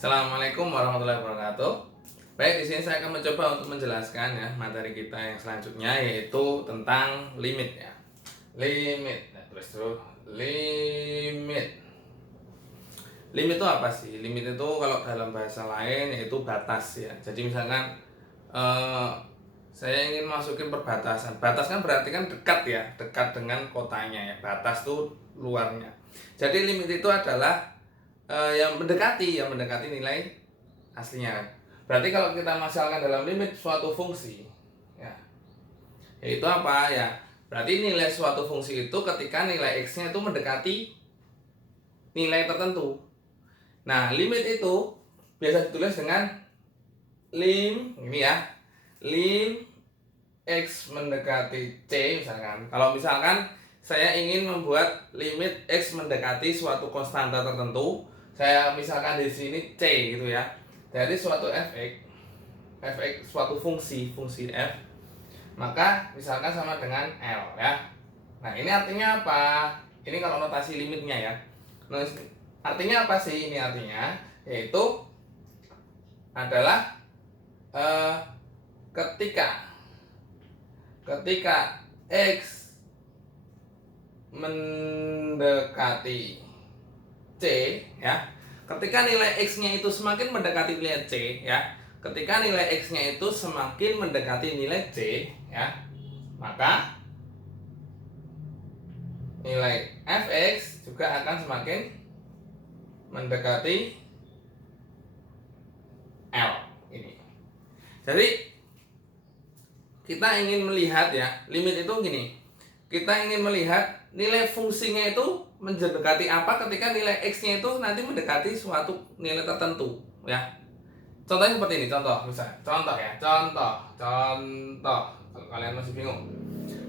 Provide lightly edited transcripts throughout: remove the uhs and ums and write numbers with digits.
Assalamualaikum warahmatullahi wabarakatuh. Baik, di sini saya akan mencoba untuk menjelaskan ya materi kita yang selanjutnya, yaitu tentang limit ya. Limit. Nah, terus limit. Limit itu apa sih? Limit itu kalau dalam bahasa lain yaitu batas ya. Jadi misalkan eh, saya ingin masukin perbatasan. Batas kan berarti kan dekat ya, dekat dengan kotanya ya. Batas tuh luarnya. Jadi limit itu adalah yang mendekati nilai aslinya kan. Berarti kalau kita masalkan dalam limit suatu fungsi ya, yaitu apa ya? Berarti nilai suatu fungsi itu ketika nilai x-nya itu mendekati nilai tertentu. Nah, limit itu biasa ditulis dengan lim ini ya. Lim x mendekati c misalkan. Kalau misalkan saya ingin membuat limit x mendekati suatu konstanta tertentu, saya misalkan di sini c gitu ya. Dari suatu fx suatu fungsi f, maka misalkan sama dengan L ya. Nah, ini artinya apa? Ini kalau notasi limitnya ya. Nah, artinya apa sih? Ini artinya yaitu adalah ketika x mendekati c ya. Ketika nilai x-nya itu semakin mendekati nilai c ya. Ketika nilai x-nya itu semakin mendekati nilai c ya, maka nilai fx juga akan semakin mendekati L ini. Jadi kita ingin melihat ya, limit itu gini. Kita ingin melihat nilai fungsinya itu mendekati apa ketika nilai x-nya itu nanti mendekati suatu nilai tertentu ya. Contohnya seperti ini, contoh misalnya. Contoh ya, contoh. Kalau kalian masih bingung.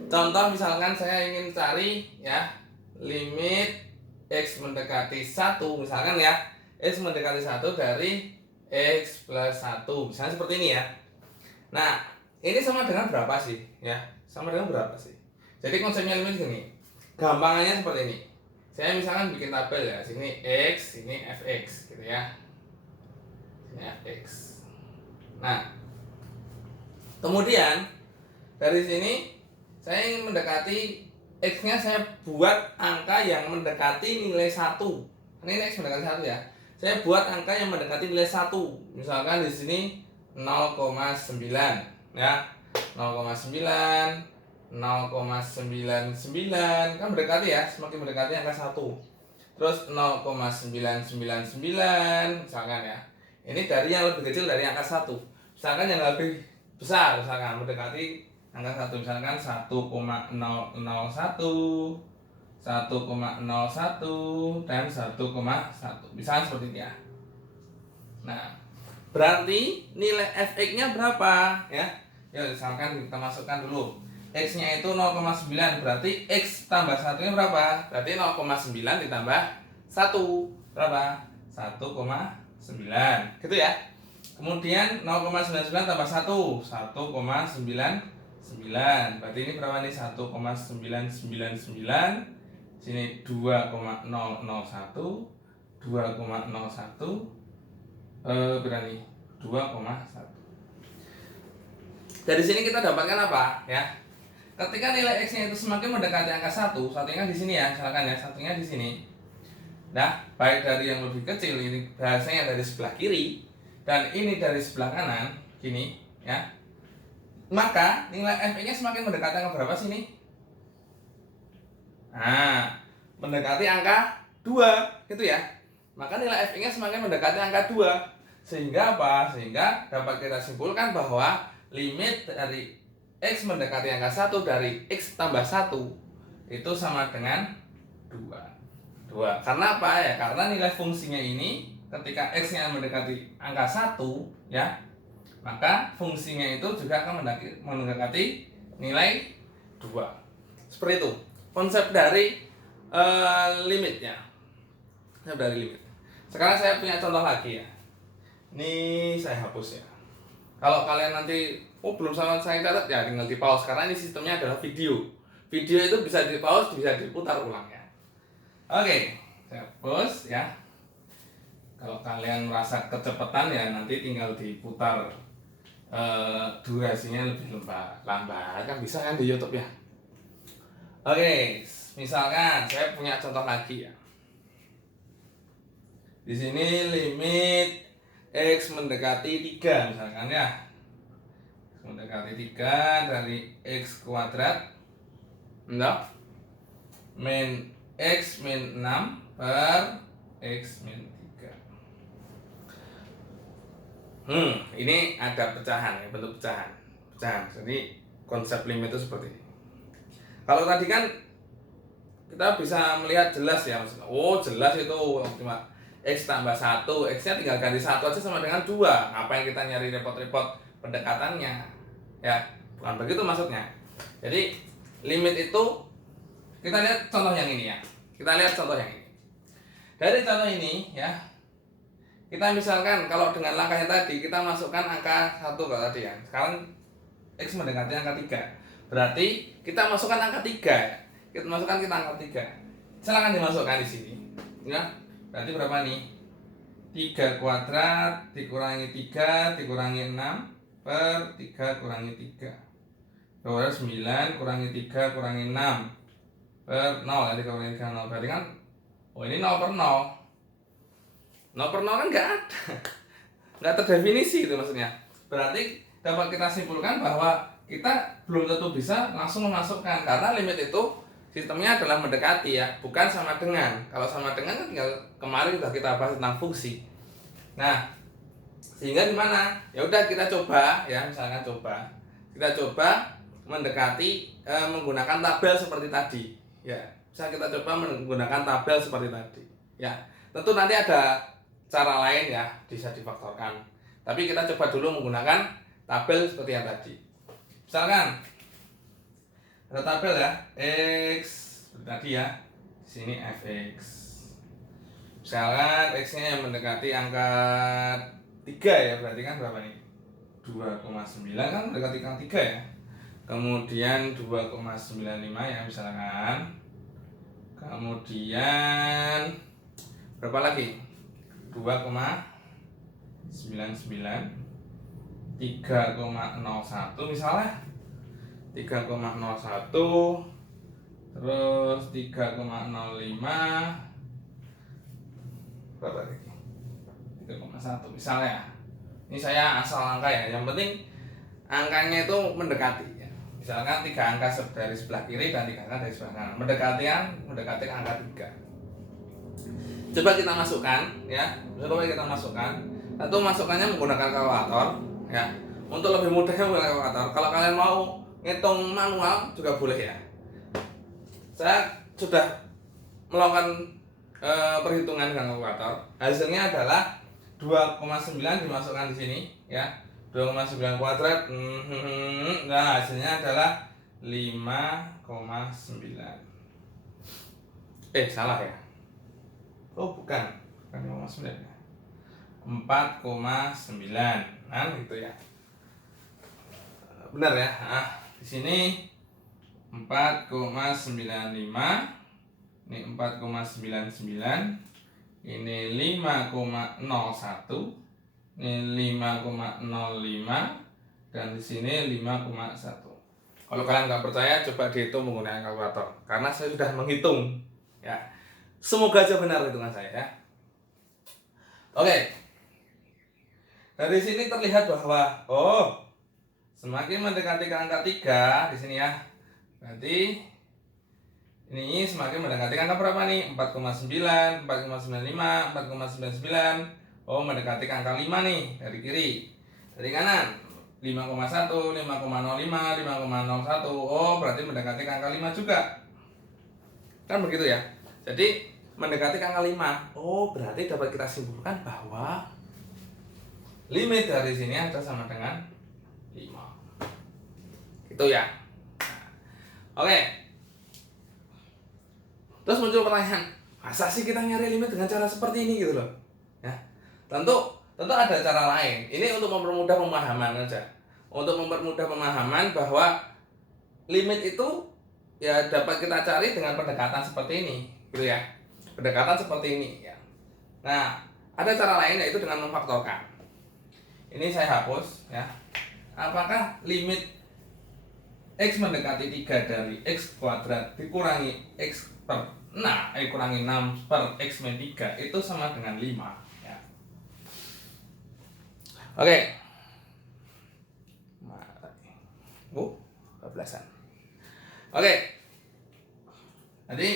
Contoh misalkan saya ingin cari ya limit x mendekati 1 misalkan ya. X mendekati 1 dari x plus 1. Misalnya seperti ini ya. Nah, ini sama dengan berapa sih ya? Sama dengan berapa sih? Jadi konsepnya limit gini. Gampangannya seperti ini. Saya misalkan bikin tabel ya, sini x, ini fx gitu ya. Ini fx. Nah, kemudian dari sini saya ingin mendekati x-nya, saya buat angka yang mendekati nilai 1. Ini x mendekati 1 ya. Saya buat angka yang mendekati nilai 1. Misalkan di sini 0,9 ya. 0,9 0,99 kan mendekati ya, semakin mendekati angka 1. Terus 0,999 misalkan ya. Ini dari yang lebih kecil dari angka 1. Misalkan yang lebih besar misalkan mendekati angka 1, misalkan 1,001, 1,01 dan 1,1. Misalkan seperti ini ya. Nah, berarti nilai fx-nya berapa ya? Ya, misalkan kita masukkan dulu. X-nya itu 0,9, berarti X tambah 1-nya berapa? Berarti 0,9 ditambah 1 berapa? 1,9 gitu ya. Kemudian 0,99 tambah 1 1,99. Berarti ini berapa nih? 1,999. Sini 2,001 berani 2,1. Dari sini kita dapatkan apa ya? Ketika nilai x-nya itu semakin mendekati angka 1, satunya di sini ya, misalkan ya, satunya di sini. Nah, baik dari yang lebih kecil, ini bahasanya dari sebelah kiri, dan ini dari sebelah kanan, gini ya. Maka nilai f-nya semakin mendekati angka berapa sini? Nah, mendekati angka 2, gitu ya. Maka nilai f-nya semakin mendekati angka 2. Sehingga apa? Sehingga dapat kita simpulkan bahwa limit dari x mendekati angka 1 dari x tambah 1 itu sama dengan 2. Karena apa ya? Karena nilai fungsinya ini ketika x-nya mendekati angka 1 ya, maka fungsinya itu juga akan mendekati nilai 2. Seperti itu konsep dari limitnya. Konsep dari limit. Sekarang saya punya contoh lagi ya. Ini saya hapus ya. Kalau kalian nanti belum sama saya catat ya, tinggal di pause karena ini sistemnya adalah video. Video itu bisa di pause, bisa diputar ulang ya. Oke, saya pause ya. Kalau kalian merasa kecepatan ya nanti tinggal diputar durasinya lebih lambat kan bisa kan di YouTube ya. Oke, misalkan saya punya contoh lagi ya. Di sini limit X mendekati 3 misalkan ya. Mendekati 3 dari X kuadrat min X min 6 per X min 3. Ini ada pecahan ya, bentuk pecahan. Jadi konsep limit itu seperti ini. Kalau tadi kan kita bisa melihat jelas ya, maksudnya. Oh, jelas itu cuma X tambah 1, X-nya tinggal ganti 1 aja sama dengan 2. Apa yang kita nyari repot-repot pendekatannya? Ya, bukan begitu maksudnya. Jadi limit itu kita lihat contoh yang ini ya. Kita lihat contoh yang ini. Dari contoh ini ya, kita misalkan kalau dengan langkahnya tadi kita masukkan angka 1 kalau tadi ya. Sekarang X mendekati angka 3. Berarti kita masukkan angka 3 ya. Kita masukkan angka 3. Silakan dimasukkan di sini. Ya. Berarti berapa nih? 3 kuadrat dikurangi 3 dikurangi 6 per 3 kurangi 3. Kemudian 9 kurangi 3 kurangi 6 per 0 ya, 3 kurangi 3 0. Berarti kan ini 0 per 0. 0 per 0 kan nggak ada. Nggak terdefinisi itu maksudnya. Berarti dapat kita simpulkan bahwa kita belum tentu bisa langsung memasukkan karena limit itu sistemnya adalah mendekati ya, bukan sama dengan. Kalau sama dengan kan tinggal kemarin sudah kita bahas tentang fungsi. Nah, sehingga gimana? Ya udah kita coba ya, misalkan kita coba mendekati menggunakan tabel seperti tadi. Ya, bisa kita coba menggunakan tabel seperti tadi. Ya, tentu nanti ada cara lain ya, bisa difaktorkan. Tapi kita coba dulu menggunakan tabel seperti yang tadi. Misalkan ada tabel ya, X seperti tadi ya. Di sini fx. Misalkan X-nya yang mendekati angka 3 ya, berarti kan berapa nih? 2,9 kan mendekati angka 3 ya. Kemudian 2,95 ya misalkan. Kemudian berapa lagi? 2,99 3,01 misalnya 3,01 terus 3,05 berapa lagi 3,1 misalnya. Ini saya asal angka ya, yang penting angkanya itu mendekati ya. Misalkan 3 angka dari sebelah kiri dan 3 angka dari sebelah kanan mendekati angka 3. Coba kita masukkan ya, tentu masukkannya menggunakan kalkulator ya. Untuk lebih mudahnya menggunakan kalkulator. Kalau kalian mau ngitung manual juga boleh ya. Saya sudah melakukan perhitungan dengan kalkulator. Hasilnya adalah 2,9 dimasukkan di sini ya. 2,9 kuadrat. Nah, hasilnya adalah 5,9. Salah ya. Oh, bukan 5,9 ya. 4,9. Nah, gitu ya. Benar ya. Nah, di sini 4,95. Ini 4,99. Ini 5,01. Ini 5,05 dan di sini 5,1. Kalau kalian nggak percaya, coba dihitung menggunakan kalkulator. Karena saya sudah menghitung. Ya, semoga aja benar hitungan saya ya. Oke. Dari sini terlihat bahwa semakin mendekati ke angka 3 di sini ya. Berarti ini semakin mendekati angka berapa nih? 4,9, 4,95, 4,99. Mendekati ke angka 5 nih dari kiri. Dari kanan 5,1, 5,05, 5,01. Berarti mendekati ke angka 5 juga. Kan begitu ya. Jadi mendekati ke angka 5. Berarti dapat kita simpulkan bahwa limit dari sini ada sama dengan 5. Gitu ya. Oke. Terus muncul pertanyaan, masa sih kita nyari limit dengan cara seperti ini gitu loh? Ya. Tentu ada cara lain. Ini untuk mempermudah pemahaman aja. Untuk mempermudah pemahaman bahwa limit itu ya dapat kita cari dengan pendekatan seperti ini, gitu ya. Pendekatan seperti ini ya. Nah, Ada cara lain yaitu dengan memfaktorkan. Ini saya hapus ya. Apakah limit X mendekati 3 dari X kuadrat dikurangi X per kurangi 6 per X min 3 itu sama dengan 5 ya. Oke. Kebelasan. Oke. Jadi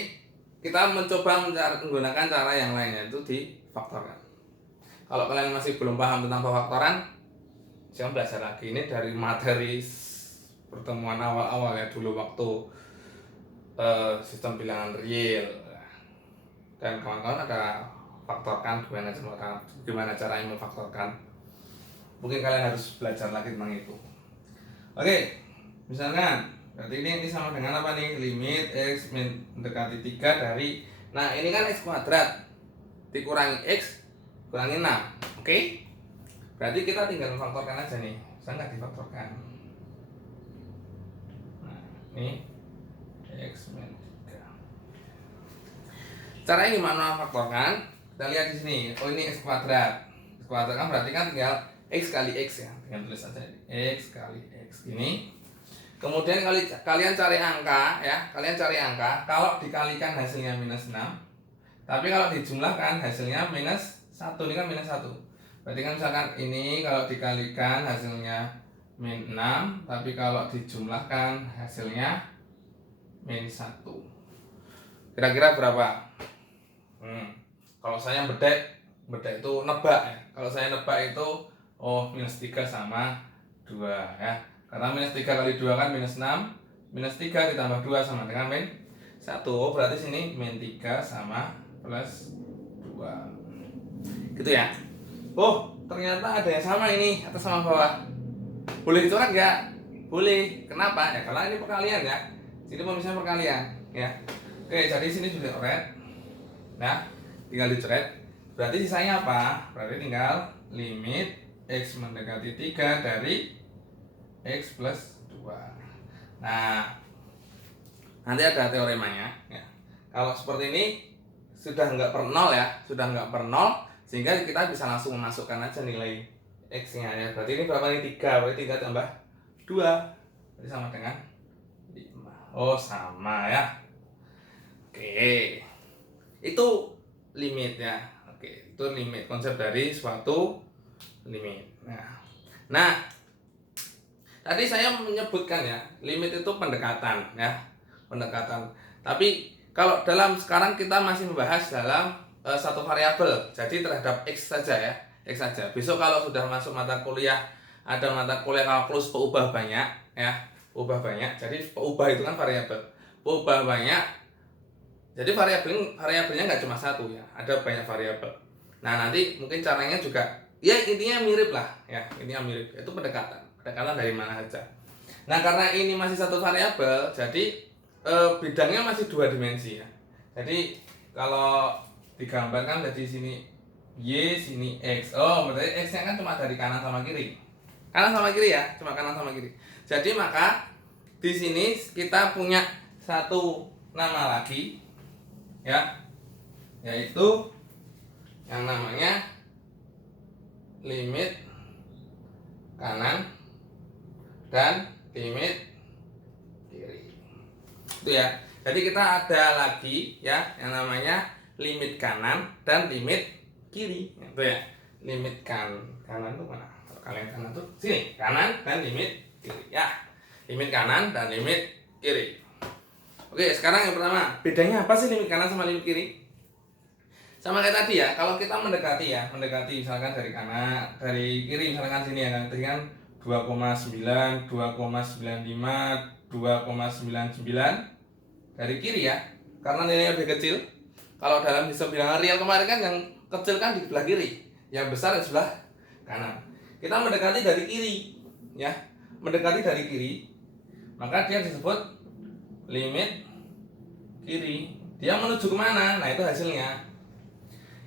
kita mencoba menggunakan cara yang lain, yaitu difaktorkan. Kalau kalian masih belum paham tentang pemfaktoran, saya belajar lagi. Ini dari materi pertemuan awal-awal ya, dulu waktu sistem bilangan real. Dan kawan-kawan ada faktorkan, gimana caranya memfaktorkan. Mungkin kalian harus belajar lagi tentang itu. Oke, misalkan berarti ini sama dengan apa nih? Limit X mendekati 3 dari, nah ini kan X kuadrat dikurangi X kurangi 6. Oke? Berarti kita tinggal memfaktorkan aja nih. Saya nggak difaktorkan. Nah, ini X min 3. Caranya gimana memfaktorkan? Kita lihat di sini. Oh, ini X kuadrat. X kuadrat kan berarti kan tinggal X kali X ya. Tinggal tulis aja ini. X kali X ini. Kemudian kalian cari angka ya. Kalian cari angka. Kalau dikalikan hasilnya minus 6. Tapi kalau dijumlahkan hasilnya minus 1. Ini kan minus 1. Berarti kan misalkan ini kalau dikalikan hasilnya min 6. Tapi kalau dijumlahkan hasilnya min 1. Kira-kira berapa? Kalau saya bedek itu nebak ya. Kalau saya nebak itu minus 3 sama 2 ya. Karena minus 3 kali 2 kan minus 6. Minus 3 ditambah 2 sama dengan min 1. Berarti sini min 3 sama plus 2. Gitu ya. Ternyata ada yang sama ini, atas sama bawah. Boleh dicoret nggak? Boleh. Kenapa? Ya karena ini perkalian ya. Sini misalnya perkalian ya. Oke, jadi sini sudah coret. Nah, tinggal dicoret. Berarti sisanya apa? Berarti tinggal limit X mendekati 3 dari X plus 2. Nah, nanti ada teoremanya ya. Kalau seperti ini sudah nggak per 0 ya, sudah nggak per 0, sehingga kita bisa langsung memasukkan aja nilai X-nya ya. Berarti ini berapa nih? 3, berarti 3 tambah 2 berarti sama dengan 5. Sama ya. Oke, itu limit ya. Oke, itu limit, konsep dari suatu limit. Nah, tadi saya menyebutkan ya, limit itu pendekatan ya, pendekatan. Tapi kalau dalam sekarang kita masih membahas dalam satu variabel, jadi terhadap X saja ya, X saja. Besok kalau sudah masuk mata kuliah, ada mata kuliah kalkulus peubah banyak ya, peubah banyak. Jadi peubah itu kan variabel, peubah banyak. Jadi variabelnya nggak cuma satu ya, ada banyak variabel. Nah, nanti mungkin caranya juga ya intinya mirip lah ya, intinya mirip. Itu pendekatan dari mana saja. Nah, karena ini masih satu variabel, jadi bidangnya masih 2 dimensi ya. Jadi kalau digambarkan dari sini Y, sini X. Berarti X-nya kan cuma dari kanan sama kiri. Kanan sama kiri ya, cuma kanan sama kiri. Jadi maka di sini kita punya satu nama lagi ya, yaitu yang namanya limit kanan dan limit kiri. Itu ya. Jadi kita ada lagi ya yang namanya limit kanan dan limit kiri. Itu ya. Limit kanan itu mana? Kalau kalian kanan tuh sini, kanan dan limit kiri ya. Limit kanan dan limit kiri. Oke, sekarang yang pertama, bedanya apa sih limit kanan sama limit kiri? Sama kayak tadi ya, kalau kita mendekati misalkan dari kanan, dari kiri misalkan sini ya kan, tadi kan 2,9, 2,95, 2,99 dari kiri ya, karena nilainya lebih kecil. Kalau dalam sistem bilangan real kemarin kan yang kecil kan di sebelah kiri, yang besar di sebelah kanan. Kita mendekati dari kiri ya, mendekati dari kiri, maka dia disebut limit kiri. Dia menuju kemana? Nah, itu hasilnya.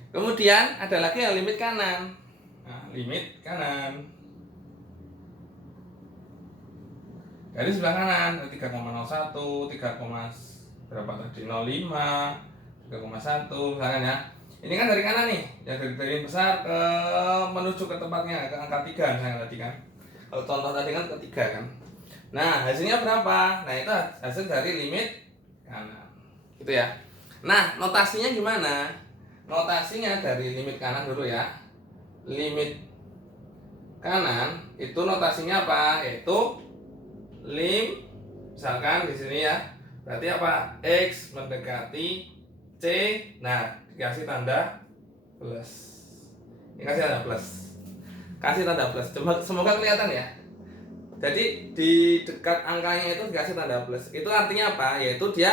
Kemudian ada lagi yang limit kanan. Nah, limit kanan dari sebelah kanan 3,01, 3, berapa tadi? 05, 3,1 misalkan ya. Ini kan dari kanan nih, ya dari yang besar ke menuju ke tempatnya, ke angka 3 misalnya tadi kan. Kalau contoh tadi kan ke 3 kan. Nah, hasilnya berapa? Nah, itu hasil dari limit kanan. Gitu ya. Nah, notasinya gimana? Notasinya dari limit kanan dulu ya. Limit kanan itu notasinya apa? Yaitu misalkan di sini ya. Berarti apa? X mendekati C. Nah, dikasih tanda plus. Ini kasih tanda plus. Kasih tanda plus. Semoga kelihatan ya. Jadi di dekat angkanya itu dikasih tanda plus. Itu artinya apa? Yaitu dia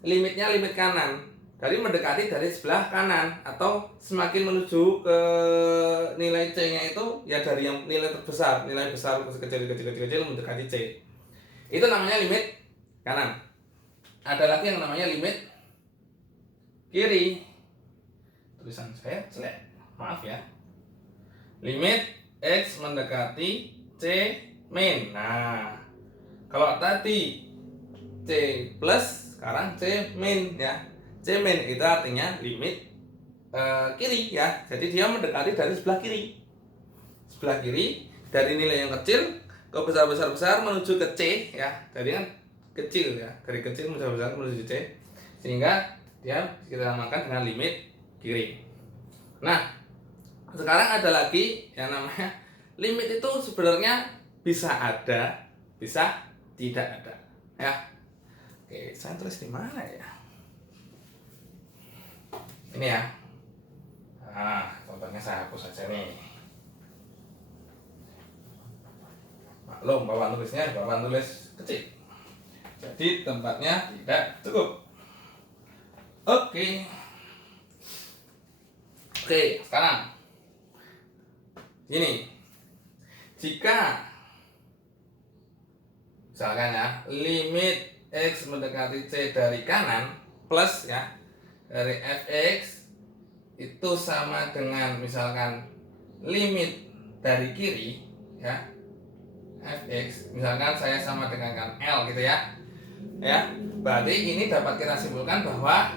limitnya limit kanan. Dari mendekati dari sebelah kanan atau semakin menuju ke nilai C-nya itu ya dari yang nilai terbesar, nilai besar kecil mendekati C. Itu namanya limit kanan. Ada lagi yang namanya limit kiri. Tulisan saya jelek, maaf ya. Limit X mendekati C min. Nah, kalau tadi C plus, sekarang C min ya. C min itu artinya limit kiri ya. Jadi dia mendekati dari sebelah kiri. Sebelah kiri dari nilai yang kecil ke besar menuju ke C ya. Jadi kan kecil ya, dari kecil besar menuju C. Sehingga dia kita namakan dengan limit kiri. Nah, sekarang ada lagi yang namanya limit itu sebenarnya bisa ada, bisa tidak ada ya. Oke, saya tulis di mana ya? Ini ya. Nah, contohnya saya hapus saja nih. Maklum, bawaan tulis kecil. Jadi tempatnya tidak cukup. Oke, sekarang gini. Jika misalkan ya, limit X mendekati C dari kanan plus ya, dari fx itu sama dengan misalkan limit dari kiri ya, fx misalkan saya sama dengan kan L gitu ya. Ya, berarti ini dapat kita simpulkan bahwa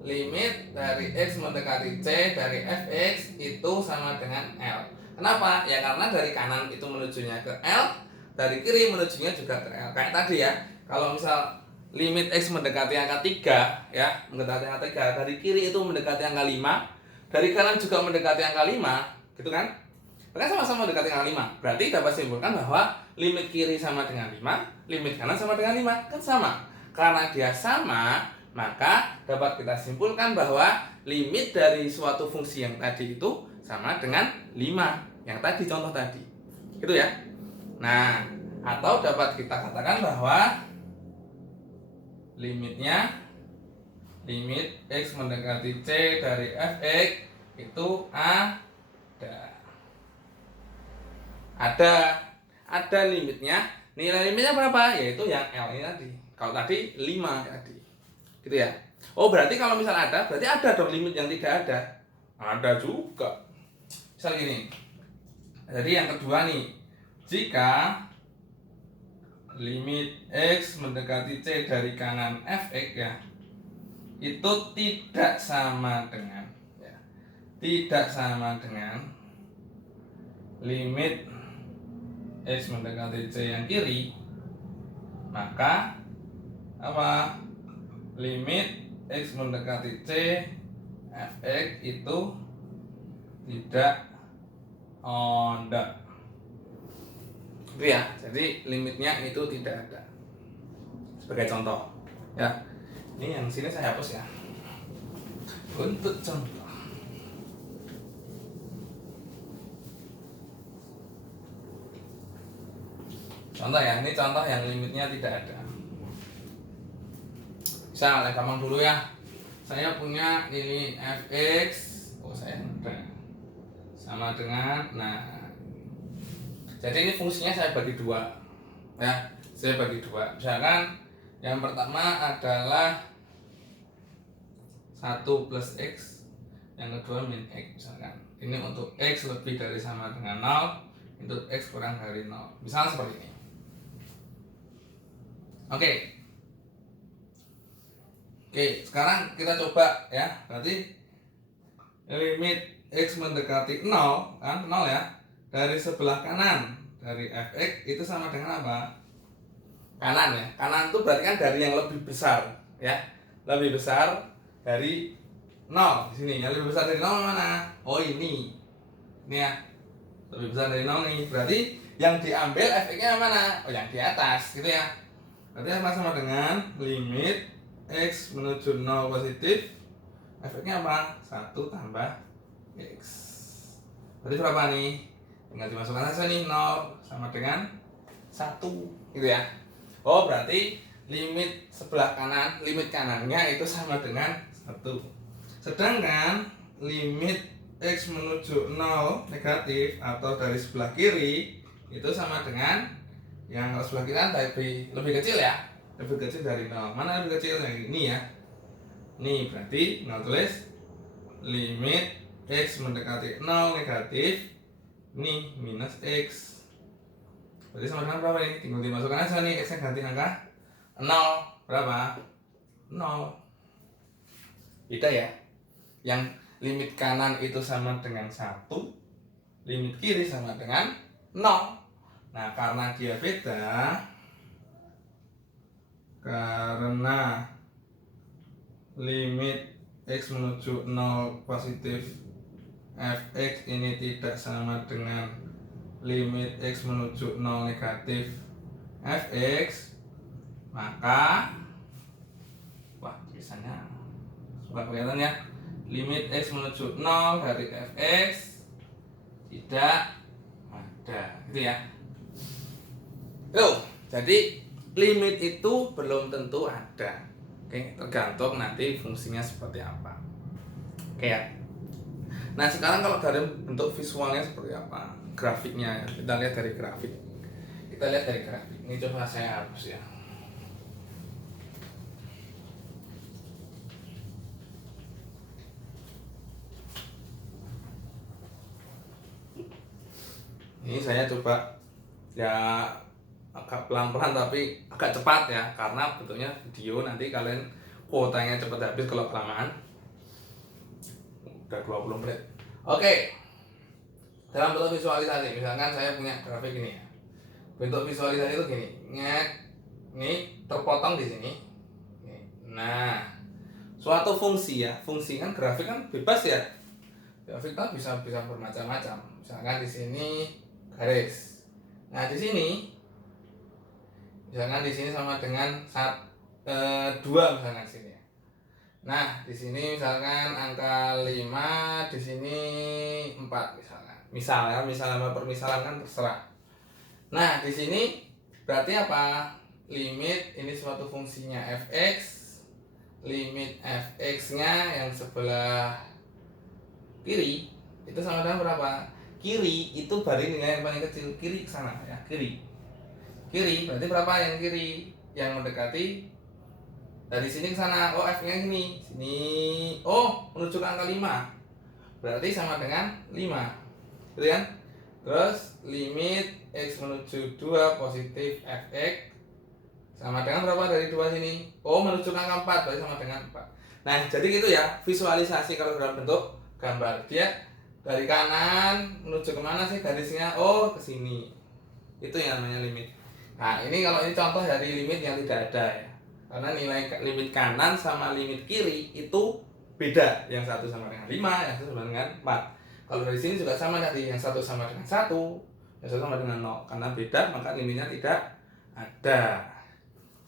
limit dari X mendekati C dari fx itu sama dengan L. Kenapa? Ya karena dari kanan itu menujunya ke L, dari kiri menujunya juga ke L. Kayak tadi ya, kalau misal limit X mendekati angka 3 ya, mendekati angka 3, dari kiri itu mendekati angka 5, dari kanan juga mendekati angka 5, gitu kan? Mereka sama-sama mendekati angka 5. Berarti dapat simpulkan bahwa limit kiri sama dengan 5, limit kanan sama dengan 5, kan sama. Karena dia sama, maka dapat kita simpulkan bahwa limit dari suatu fungsi yang tadi itu sama dengan 5, yang tadi contoh tadi. Gitu ya. Nah, atau dapat kita katakan bahwa limit X mendekati C dari fx itu ada limitnya. Nilai limitnya berapa? Yaitu yang L ini tadi. Kalau tadi 5 tadi. Gitu ya. Oh, berarti kalau misal ada, berarti ada dong limit yang tidak ada. Ada juga. Misal gini. Jadi yang kedua nih, jika limit X mendekati C dari kanan fx ya, itu tidak sama dengan ya, tidak sama dengan limit X mendekati C yang kiri, maka apa? Limit X mendekati C fx itu tidak ada. Itu ya, jadi limitnya itu tidak ada. Sebagai contoh ya, ini yang sini saya hapus ya untuk contoh. Contoh ya, ini contoh yang limitnya tidak ada. Misal yang gampang dulu ya, saya punya ini fx, saya ada sama dengan, nah jadi ini fungsinya saya bagi dua ya, saya bagi dua. Misalkan yang pertama adalah 1 plus X, yang kedua min X misalkan. Ini untuk X lebih dari sama dengan 0, untuk X kurang dari 0. Misalnya seperti ini. Oke, sekarang kita coba ya. Berarti limit X mendekati 0, kan 0 ya, dari sebelah kanan dari fx itu sama dengan apa? Kanan ya. Kanan itu berarti kan dari yang lebih besar ya. Lebih besar dari 0 di sini. Yang lebih besar dari 0 mana? Oh ini. Ini ya. Lebih besar dari 0 nih. Berarti yang diambil fx-nya mana? Oh yang di atas gitu ya. Berarti sama dengan limit X menuju 0 positif, fx-nya apa? 1 tambah X. Berarti berapa nih? Tinggal dimasukkan saja nih, 0 sama dengan 1 gitu ya. Oh berarti limit sebelah kanan, limit kanannya itu sama dengan 1. Sedangkan limit X menuju 0 negatif atau dari sebelah kiri itu sama dengan yang sebelah kiri kan lebih kecil ya. Lebih kecil dari 0. Mana lebih kecil? Yang ini ya. Nih berarti 0 tulis limit X mendekati 0 negatif, ini minus X. Berarti sama dengan berapa nih? Tinggal dimasukkan aja nih, X nya ganti angka 0. Berapa? 0. Beda ya. Yang limit kanan itu sama dengan 1, limit kiri sama dengan 0. Nah karena dia beda, karena limit X menuju 0 positif fx ini tidak sama dengan limit X menuju 0 negatif fx, maka tulisannya suka kelihatan ya, limit X menuju 0 dari fx tidak ada gitu ya. Jadi limit itu belum tentu ada. Oke, tergantung nanti fungsinya seperti apa. Oke ya. Nah sekarang kalau dari bentuk visualnya seperti apa, grafiknya ya, kita lihat dari grafik. Ini coba saya hapus ya. Ini saya coba ya agak pelan-pelan tapi agak cepat ya, karena bentuknya video, nanti kalian kuotanya cepat habis kalau kelamaan. Udah 20 menit. Oke. Dalam bentuk visualisasi, misalkan saya punya grafik ini ya. Bentuk visualisasi itu gini. Ini terpotong di sini. Nah, suatu fungsi ya. Fungsi kan grafik kan bebas ya. Grafik kan bisa bermacam-macam. Misalkan di sini garis. Nah, di sini misalkan di sini sama dengan 2 misalkan sini. Nah, di sini misalkan angka 5, di sini 4 misalkan. Misalnya permisalan kan terserah. Nah, di sini berarti apa? Limit ini suatu fungsinya fx, limit fx-nya yang sebelah kiri itu sama dengan berapa? Kiri itu bari nilai yang paling kecil, kiri ke sana ya, kiri. Kiri berarti berapa yang kiri? Yang mendekati dari sini ke sana. Oh f-nya gini, sini. Oh, menuju ke angka 5. Berarti sama dengan 5. Gitu kan? Terus limit X menuju 2 positif fx sama dengan berapa dari 2 sini? Oh, menuju ke angka 4, berarti sama dengan 4. Nah, jadi gitu ya, visualisasi kalau dalam bentuk gambar. Dia dari kanan menuju kemana sih garisnya? Oh, ke sini. Itu yang namanya limit. Nah, ini kalau ini contoh dari limit yang tidak ada ya. Karena nilai limit kanan sama limit kiri itu beda. Yang satu sama dengan 5, yang satu sama dengan 4. Kalau dari sini juga sama tadi, yang satu sama dengan 1, yang satu sama dengan 0. Karena beda, maka limitnya tidak ada.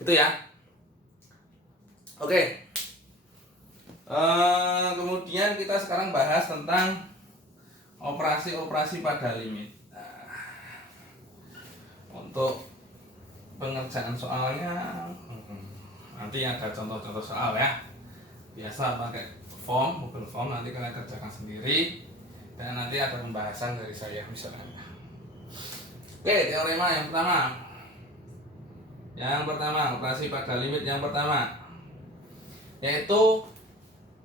Itu ya. Oke. Kemudian kita sekarang bahas tentang operasi-operasi pada limit. Nah, untuk pengerjaan soalnya nanti ada contoh-contoh soal ya. Biasa pakai form, Google Form, nanti kalian kerjakan sendiri dan nanti ada pembahasan dari saya misalnya. Oke, teorema yang pertama. Operasi pada limit yang pertama yaitu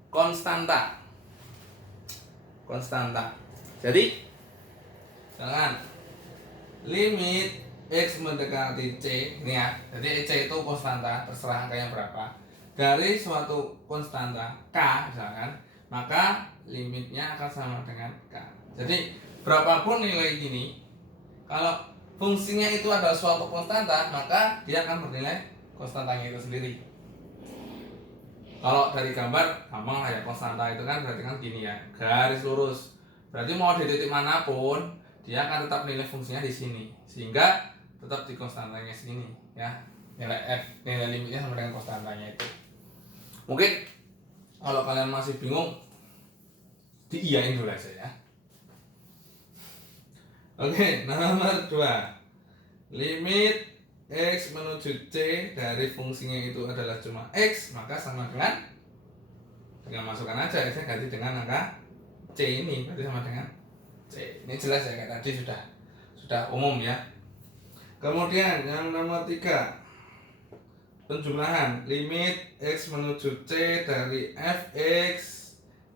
konstanta. Jadi jangan limit X mendekati C ini ya. Jadi C itu konstanta, terserah angkanya berapa. Dari suatu konstanta K misalkan maka limitnya akan sama dengan K. Jadi berapapun nilai gini, kalau fungsinya itu adalah suatu konstanta, maka dia akan bernilai konstantanya itu sendiri. Kalau dari gambar gampang lah ya, konstanta itu kan berarti kan gini ya, garis lurus. Berarti mau di titik manapun dia akan tetap nilai fungsinya di sini, sehingga tetap di konstantanya sini ya. Nilai f, nilai limitnya sama dengan konstantanya itu. Mungkin kalau kalian masih bingung, diiyain dulu aja ya. Oke, nomor 2. Limit X menuju C dari fungsinya itu adalah cuma X, maka sama dengan masukkan aja X nya ganti dengan angka C ini, berarti sama dengan C. Ini jelas ya, kayak tadi sudah umum ya. Kemudian yang nomor 3, penjumlahan limit X menuju C dari Fx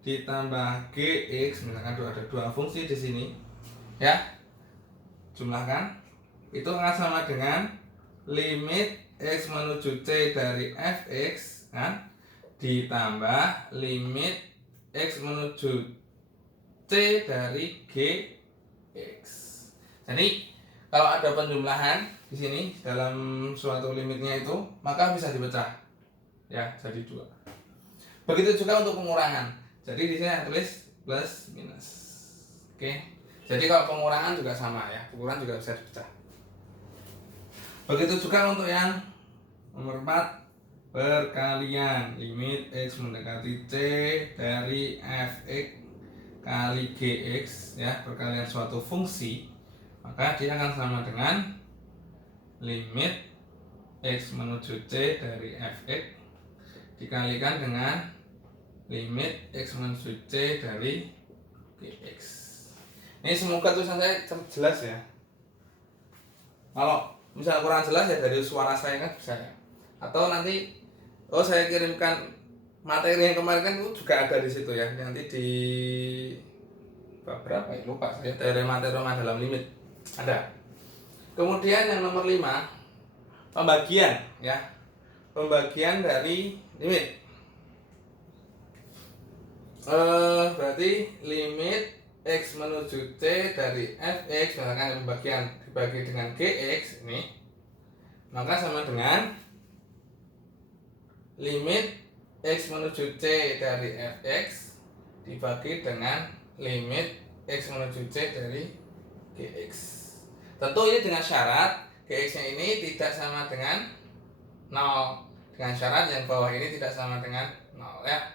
ditambah Gx, misalkan ada dua fungsi di sini ya, jumlahkan, itu akan sama dengan limit X menuju C dari Fx kan, ditambah limit X menuju C dari Gx. Jadi kalau ada penjumlahan di sini dalam suatu limitnya itu, maka bisa dipecah ya jadi 2. Begitu juga untuk pengurangan. Jadi di sini saya tulis plus minus. Oke. Jadi kalau pengurangan juga sama ya, pengurangan juga bisa dipecah. Begitu juga untuk yang nomor 4, perkalian limit X mendekati C dari Fx kali Gx ya, perkalian suatu fungsi, maka dia akan sama dengan limit X menuju C dari Fx dikalikan dengan limit X menuju C dari Gx. Ini semoga tulisan saya jelas ya. Kalau misalnya kurang jelas ya dari suara saya kan bisa ya. Atau nanti saya kirimkan materi yang kemarin kan itu juga ada di situ ya. Nanti di berapa ya, lupa saya, teorema dalam limit ada. Kemudian yang nomor 5, pembagian ya. Pembagian dari limit. Berarti limit X menuju C dari Fx, misalkan pembagian dibagi dengan Gx ini, maka sama dengan limit X menuju C dari Fx dibagi dengan limit X menuju C dari Gx. Tentu ini dengan syarat Gx nya ini tidak sama dengan 0, dengan syarat yang bawah ini tidak sama dengan 0 ya.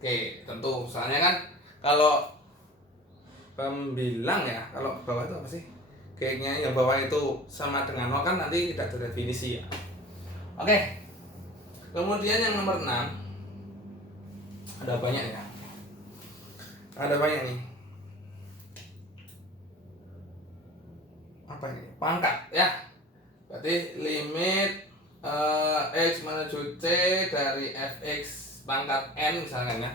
Oke, tentu soalnya kan kalau pembilang ya, kalau bawah itu apa sih? Kayaknya yang bawah itu sama dengan 0 kan nanti tidak terdefinisi ya. Oke. Kemudian yang nomor 6, ada banyak ya. Ada banyak nih. Apa ini? Pangkat ya. Berarti limit X menuju C dari Fx pangkat N misalkan ya.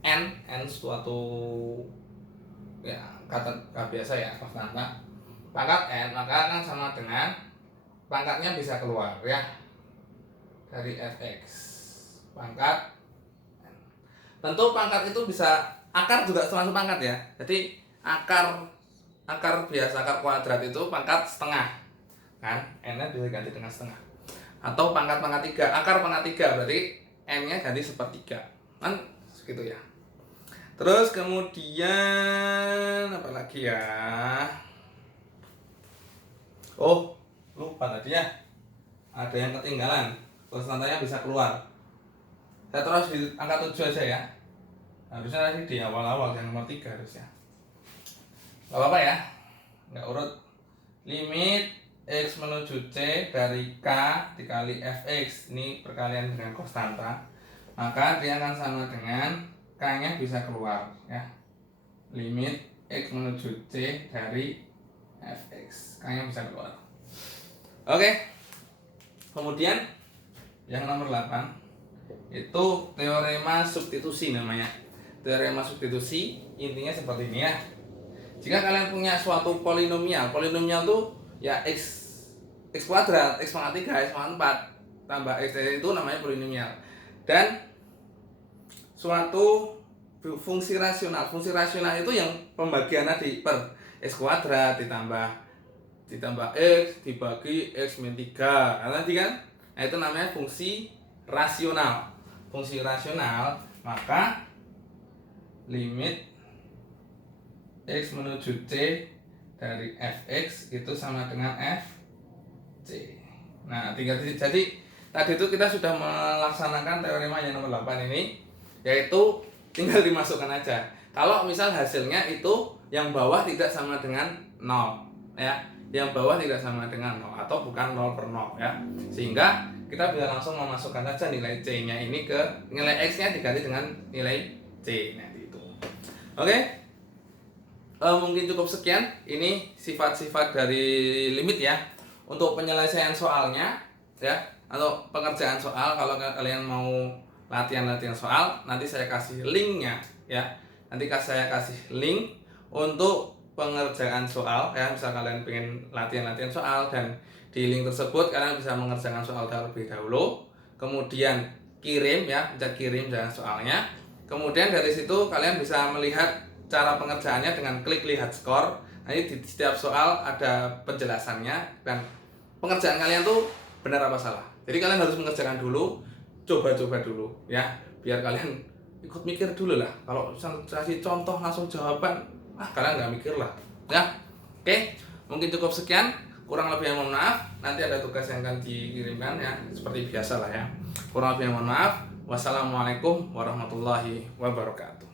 N suatu ya kata biasa ya, konstanta pangkat N, maka akan sama dengan pangkatnya bisa keluar ya dari Fx pangkat N. Tentu pangkat itu bisa, akar juga termasuk pangkat ya. Jadi akar biasa, akar kuadrat itu pangkat setengah kan, N nya bisa ganti dengan setengah. Atau pangkat 3, akar pangkat 3 berarti N nya ganti 1/3 kan, segitu ya. Terus kemudian apa lagi ya? Oh, lupa tadi ya. Ada yang ketinggalan. Konstantanya bisa keluar. Saya terus di angka 7 aja ya. Harusnya tadi di awal-awal yang nomor 3 harusnya. Gak apa-apa ya. Nggak urut. Limit X menuju C dari K dikali Fx. Ini perkalian dengan konstanta. Maka dia akan sama dengan K-nya bisa keluar ya. Limit X menuju C dari Fx. K-nya bisa keluar. Oke. Kemudian yang nomor 8 itu teorema substitusi namanya. Teorema substitusi intinya seperti ini ya. Jika kalian punya suatu polinomial tuh ya x kuadrat, x pangkat 3, x pangkat 4 tambah x itu namanya polinomial. Dan suatu fungsi rasional. Fungsi rasional itu yang pembagian tadi per x kuadrat ditambah x dibagi x min 3. Nah, tadi kan? Nah, itu namanya fungsi rasional. Fungsi rasional, maka limit x menuju c dari fx itu sama dengan fc. Nah, jadi tadi itu kita sudah melaksanakan teorema yang nomor 8 ini, yaitu tinggal dimasukkan aja. Kalau misal hasilnya itu yang bawah tidak sama dengan 0 ya, yang bawah tidak sama dengan 0 atau bukan 0 per 0 ya, sehingga kita bisa langsung memasukkan saja nilai c-nya ini ke nilai x-nya diganti dengan nilai c. Nah, itu. Oke. Mungkin cukup sekian ini sifat-sifat dari limit ya. Untuk penyelesaian soalnya ya, atau pengerjaan soal, kalau kalian mau latihan soal, nanti saya kasih linknya ya. Nanti saya kasih link untuk pengerjaan soal ya. Misal kalian pengen latihan soal, dan di link tersebut kalian bisa mengerjakan soal terlebih dahulu, kemudian kirim ya, bisa kirim dengan soalnya. Kemudian dari situ kalian bisa melihat cara pengerjaannya dengan klik lihat skor. Nanti di setiap soal ada penjelasannya dan pengerjaan kalian tuh benar apa salah. Jadi kalian harus mengerjakan dulu, coba-coba dulu ya, biar kalian ikut mikir dulu lah. Kalau kasih contoh langsung jawaban, kalian nggak mikir lah ya. Oke, mungkin cukup sekian, kurang lebih mohon maaf. Nanti ada tugas yang akan dikirimkan ya, seperti biasa lah ya. Kurang lebih mohon maaf. Wassalamualaikum warahmatullahi wabarakatuh.